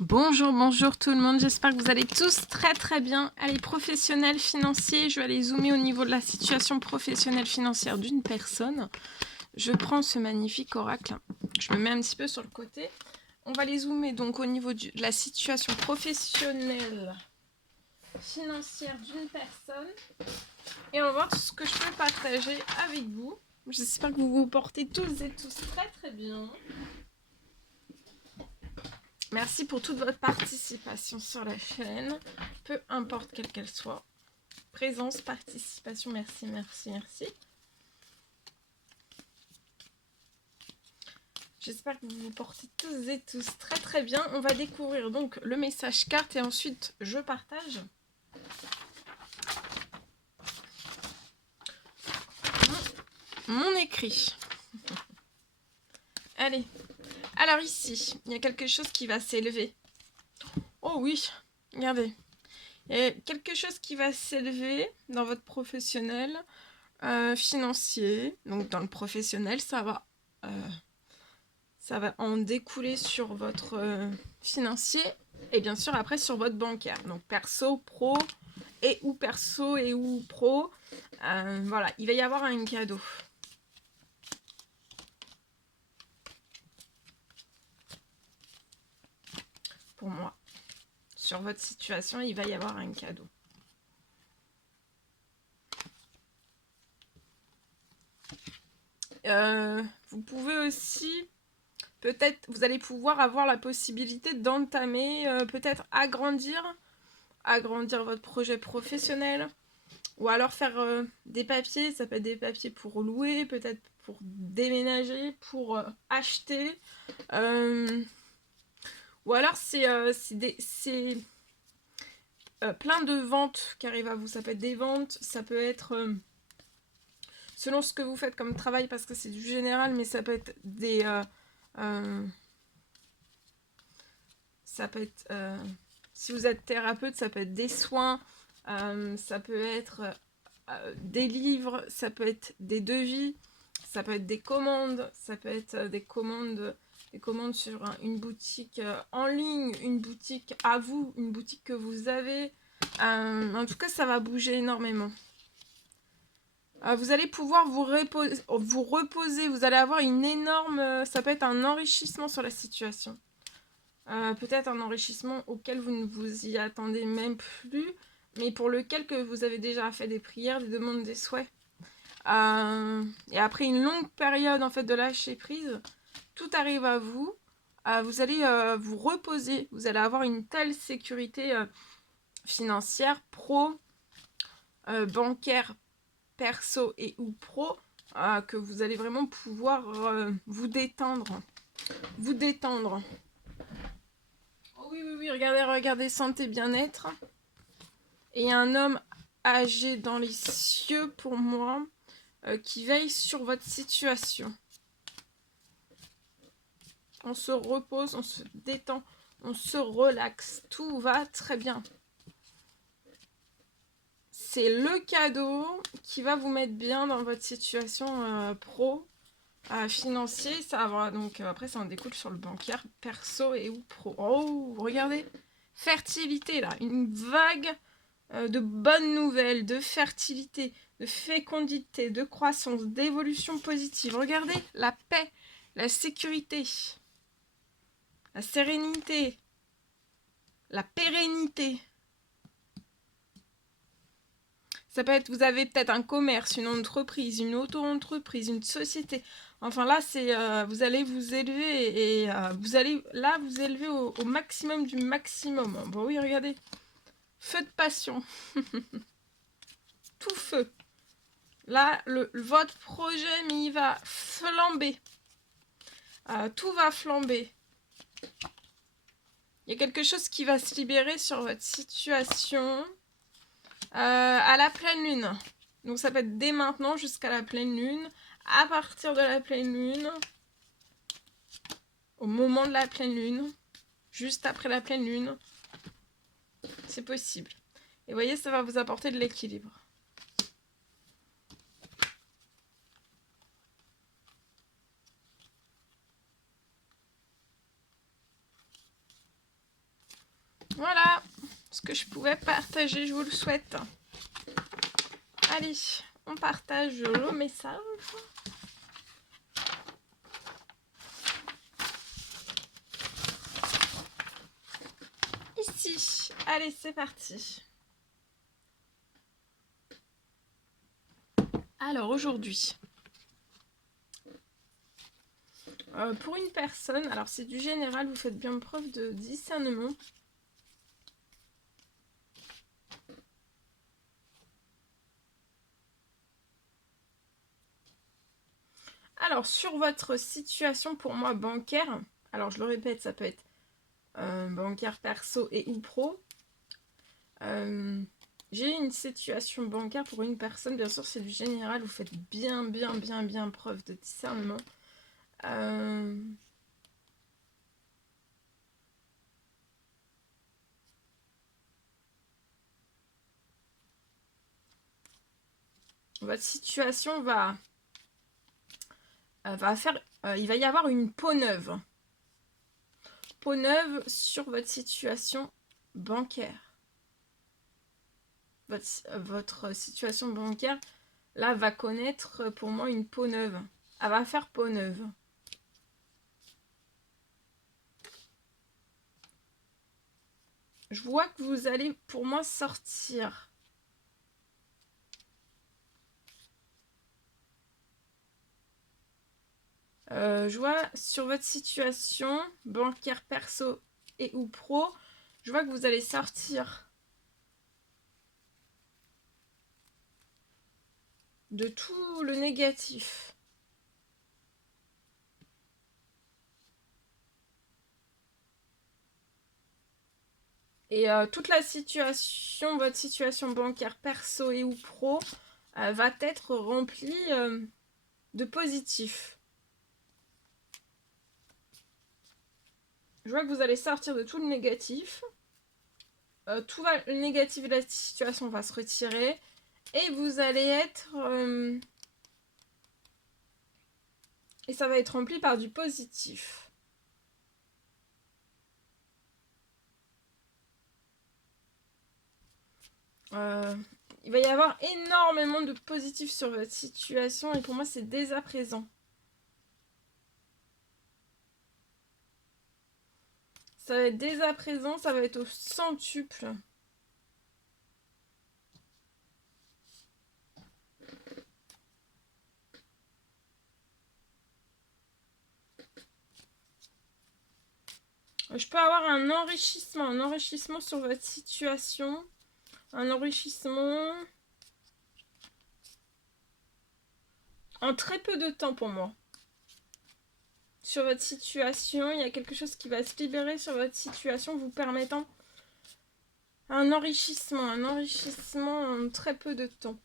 Bonjour, bonjour tout le monde, j'espère que vous allez tous très bien. Allez, professionnel, financier, je vais aller zoomer au niveau de la situation professionnelle financière d'une personne. Je prends ce magnifique oracle, je me mets un petit peu sur le côté. On va les zoomer donc au niveau de la situation professionnelle financière d'une personne. Et on va voir tout ce que je peux partager avec vous. J'espère que vous vous portez tous et tous très bien. Merci pour toute votre participation sur la chaîne, peu importe quelle qu'elle soit. Présence, participation, merci. J'espère que vous vous portez tous et tous très bien. On va découvrir donc le message carte et ensuite je partage. Mon écrit. Allez. Alors ici, il y a quelque chose qui va s'élever. Oh oui, regardez. Il y a quelque chose qui va s'élever dans votre professionnel financier. Donc dans le professionnel, ça va en découler sur votre financier et bien sûr après sur votre bancaire. Donc perso, pro et ou perso et ou pro. Voilà, il va y avoir un cadeau. Pour moi. Sur votre situation, il va y avoir un cadeau. Vous pouvez aussi, peut-être, vous allez pouvoir avoir la possibilité d'entamer, peut-être agrandir votre projet professionnel, ou alors faire des papiers, ça peut être des papiers pour louer, peut-être pour déménager, pour acheter, ou alors c'est plein de ventes qui arrivent à vous, ça peut être des ventes, ça peut être selon ce que vous faites comme travail, parce que c'est du général, mais ça peut être des... ça peut être... si vous êtes thérapeute, ça peut être des soins, ça peut être des livres, ça peut être des devis, ça peut être des commandes, ça peut être des commandes sur une boutique en ligne, une boutique à vous, une boutique que vous avez. En tout cas, ça va bouger énormément. Vous allez pouvoir vous reposer, vous allez avoir une énorme... ça peut être un enrichissement sur la situation. Peut-être un enrichissement auquel vous ne vous y attendez même plus, mais pour lequel que vous avez déjà fait des prières, des demandes, des souhaits. Et après une longue période en fait de lâcher prise, tout arrive à vous. Vous allez vous reposer, vous allez avoir une telle sécurité financière, pro, bancaire, perso et ou pro, que vous allez vraiment pouvoir vous détendre. Oh oui, regardez, santé, bien-être. Et il y a un homme âgé dans les cieux pour moi, qui veille sur votre situation. On se repose, on se détend, on se relaxe, tout va très bien. C'est le cadeau qui va vous mettre bien dans votre situation pro, financier. Ça va donc après ça en découle sur le bancaire, perso et ou pro. Oh, regardez, fertilité là, une vague de bonnes nouvelles, de fertilité, de fécondité, de croissance, d'évolution positive. Regardez, la paix, la sécurité, la sérénité, la pérennité. Ça peut être, vous avez peut-être un commerce, une entreprise, une auto-entreprise, une société. Enfin là, c'est vous allez vous élever et vous allez là vous élever au maximum du maximum. Bon oui, regardez. Feu de passion. Tout feu. Là, votre projet, mais il va flamber. Tout va flamber. Il y a quelque chose qui va se libérer sur votre situation à la pleine lune. Donc ça peut être dès maintenant jusqu'à la pleine lune. À partir de la pleine lune, au moment de la pleine lune, juste après la pleine lune, c'est possible. Et vous voyez, ça va vous apporter de l'équilibre. ce que je pouvais partager, je vous le souhaite. Allez, on partage le message. Ici, allez, c'est parti. Alors aujourd'hui, pour une personne, alors c'est du général, vous faites bien preuve de discernement. Alors sur votre situation pour moi bancaire, alors je le répète, ça peut être bancaire perso et ou pro. J'ai une situation bancaire pour une personne, bien sûr c'est du général, vous faites bien preuve de discernement. Votre situation va faire, il va y avoir une peau neuve. Peau neuve sur votre situation bancaire. Votre situation bancaire, là, va connaître pour moi une peau neuve. Elle va faire peau neuve. Je vois que vous allez, pour moi, sortir. Je vois sur votre situation bancaire perso et ou pro, je vois que vous allez sortir de tout le négatif. Et toute la situation, votre situation bancaire perso et ou pro, va être remplie de positif. Je vois que vous allez sortir de tout le négatif. Tout le négatif de la situation va se retirer. Et vous allez être... et ça va être rempli par du positif. Il va y avoir énormément de positif sur votre situation. Et pour moi, c'est dès à présent. Ça va être dès à présent, ça va être au centuple. Je peux avoir un enrichissement sur votre situation. Un enrichissement en très peu de temps pour moi. Sur votre situation, il y a quelque chose qui va se libérer sur votre situation, vous permettant un enrichissement en très peu de temps.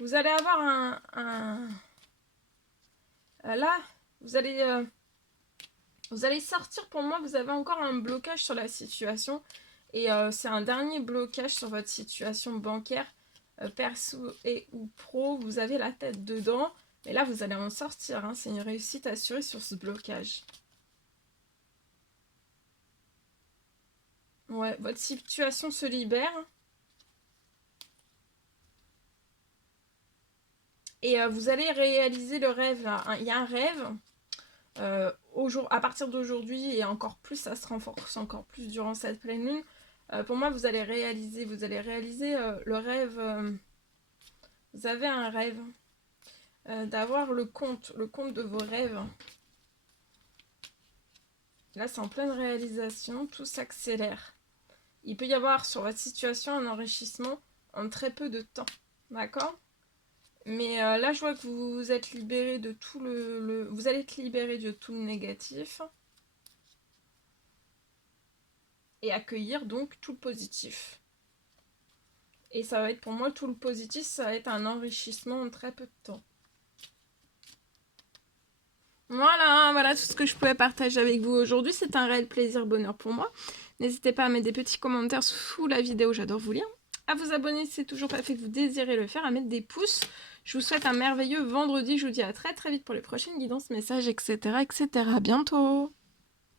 Vous allez avoir là, vous allez sortir, pour moi, vous avez encore un blocage sur la situation. Et c'est un dernier blocage sur votre situation bancaire, perso et ou pro. Vous avez la tête dedans. Mais là, vous allez en sortir. Hein. C'est une réussite assurée sur ce blocage. Ouais, votre situation se libère. Et vous allez réaliser le rêve là. Il y a un rêve. À partir d'aujourd'hui et encore plus, ça se renforce encore plus durant cette pleine lune. Pour moi, vous allez réaliser le rêve. Vous avez un rêve d'avoir le compte de vos rêves. Là, c'est en pleine réalisation, tout s'accélère. Il peut y avoir sur votre situation un enrichissement en très peu de temps, d'accord ? Mais là, je vois que vous êtes libéré de tout vous allez être libéré de tout le négatif. Et accueillir donc tout le positif. Et ça va être pour moi tout le positif, ça va être un enrichissement en très peu de temps. Voilà tout ce que je pouvais partager avec vous aujourd'hui. C'est un réel plaisir, bonheur pour moi. N'hésitez pas à mettre des petits commentaires sous la vidéo, j'adore vous lire. À vous abonner si c'est toujours pas fait que vous désirez le faire, à mettre des pouces. Je vous souhaite un merveilleux vendredi. Je vous dis à très vite pour les prochaines guidances, messages, etc. etc. À bientôt.